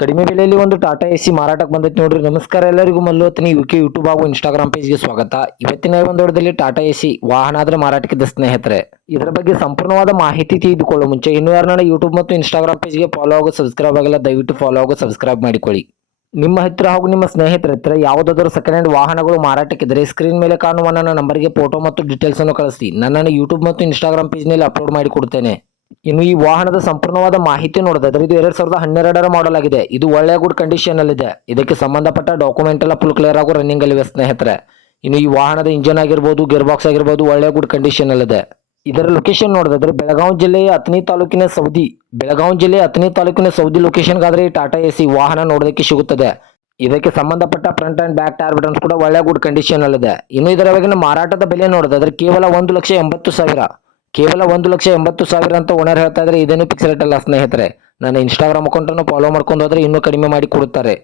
ಕಡಿಮೆ ಬೆಲೆಯಲ್ಲಿ ಒಂದು ಟಾಟಾ ಎಸಿ ಮಾರಾಟಕ್ಕೆ ಬಂದೈತಿ ನೋಡ್ರಿ. ನಮಸ್ಕಾರ ಎಲ್ಲರಿಗೂ, ಮಲ್ಲೋತ್ನಿ ಯುಕೆ ಯೂಟ್ಯೂಬ್ ಹಾಗೂ ಇನ್ಸ್ಟಾಗ್ರಾಮ್ ಪೇಜ್ಗೆ ಸ್ವಾಗತ. ಇವತ್ತಿನ ಒಂದು ವಿಡಿಯೋದಲ್ಲಿ ಟಾಟಾ ಎಸಿ ವಾಹನ ಆದ್ರೆ ಮಾರಾಟಕ್ಕಿದ್ದ ಸ್ನೇಹಿತರೆ, ಇದರ ಬಗ್ಗೆ ಸಂಪೂರ್ಣವಾದ ಮಾಹಿತಿ ತಿಳಿದುಕೊಳ್ಳೋ ಮುಂಚೆ ಇನ್ನೂ ಯಾರನ್ನ ಯೂಟ್ಯೂಬ್ ಮತ್ತು ಇನ್ಸ್ಟಾಗ್ರಾಮ್ ಪೇಜ್ಗೆ ಫಾಲೋ ಆಗೋ ಸಬ್ಸ್ಕ್ರೈಬ್ ಆಗಿಲ್ಲ, ದಯವಿಟ್ಟು ಫಾಲೋ ಆಗೋ ಸಬ್ಸ್ಕ್ರೈಬ್ ಮಾಡಿಕೊಳ್ಳಿ. ನಿಮ್ಮ ಹತ್ತಿರ ಹಾಗೂ ನಿಮ್ಮ ಸ್ನೇಹಿತರ ಹತ್ತಿರ ಯಾವುದಾದರೂ ಸೆಕೆಂಡ್ ಹ್ಯಾಂಡ್ ವಾಹನಗಳು ಮಾರಾಟಕ್ಕಿದ್ದರೆ ಸ್ಕ್ರೀನ್ ಮೇಲೆ ಕಾಣುವ ನನ್ನ ನಂಬರ್ಗೆ ಫೋಟೋ ಮತ್ತು ಡೀಟೇಲ್ಸ್ ಅನ್ನು ಕಳಿಸಿ. ನನ್ನನ್ನು ಯೂಟ್ಯೂಬ್ ಮತ್ತು ಇನ್ಸ್ಟಾಗ್ರಾಮ್ ಪೇಜ್ನಲ್ಲಿ ಅಪ್ಲೋಡ್ ಮಾಡಿ ಕೊಡ್ತೇನೆ. ಇನ್ನು ಈ ವಾಹನದ ಸಂಪೂರ್ಣವಾದ ಮಾಹಿತಿ ನೋಡೋದಾದ್ರೆ ಇದು 2012 ಮಾಡೆಲ್ ಆಗಿದೆ. ಇದು ಒಳ್ಳೆಯ ಗುಡ್ ಕಂಡೀಷನ್ ಅಲ್ಲಿದೆ. ಇದಕ್ಕೆ ಸಂಬಂಧಪಟ್ಟ ಡಾಕ್ಯುಮೆಂಟ್ ಎಲ್ಲ ಫುಲ್ ಕ್ಲಿಯರ್ ಆಗೋ ರನ್ನಿಂಗ್ ಅಲ್ಲಿವೆ ಸ್ನೇಹಿತರೆ. ಇನ್ನು ಈ ವಾಹನದ ಇಂಜನ್ ಆಗಿರ್ಬೋದು, ಗೇರ್ ಬಾಕ್ಸ್ ಆಗಿರ್ಬೋದು ಒಳ್ಳೆಯ ಗುಡ್ ಕಂಡೀಷನ್ ಅಲ್ಲಿದೆ. ಇದರ ಲೊಕೇಶನ್ ನೋಡೋದಾದ್ರೆ ಬೆಳಗಾವಿ ಜಿಲ್ಲೆಯ ಅಥಣಿ ತಾಲೂಕಿನ ಸೌದಿ ಲೊಕೇಶನ್ಗಾದ್ರೆ ಈ ಟಾಟಾ ಎಸಿ ವಾಹನ ನೋಡೋದಕ್ಕೆ ಸಿಗುತ್ತದೆ. ಇದಕ್ಕೆ ಸಂಬಂಧಪಟ್ಟ front and back tyre buttons ಕೂಡ ಒಳ್ಳೆಯ ಗುಡ್ ಕಂಡೀಷನ್ ಅಲ್ಲಿದೆ. ಇನ್ನು ಇದರ ಬಗೆಗಿನ ಮಾರಾಟದ ಬೆಲೆ ನೋಡೋದಾದ್ರೆ ಕೇವಲ 1,80,000 ಅಂತ ಓನರ್ ಹೇಳ್ತಾ ಇದ್ರೆ. ಇದೇನು ಫಿಕ್ಸ್ ರೇಟ್ ಅಲ್ಲ ಸ್ನೇಹಿತರೆ. ನನ್ನ ಇನ್ಸ್ಟಾಗ್ರಾಮ್ ಅಕೌಂಟನ್ನು ಫಾಲೋ ಮಾಡ್ಕೊಂಡು ಹೋದ್ರೆ ಇನ್ನೂ ಕಡಿಮೆ ಮಾಡಿ ಕೊಡುತ್ತಾರೆ.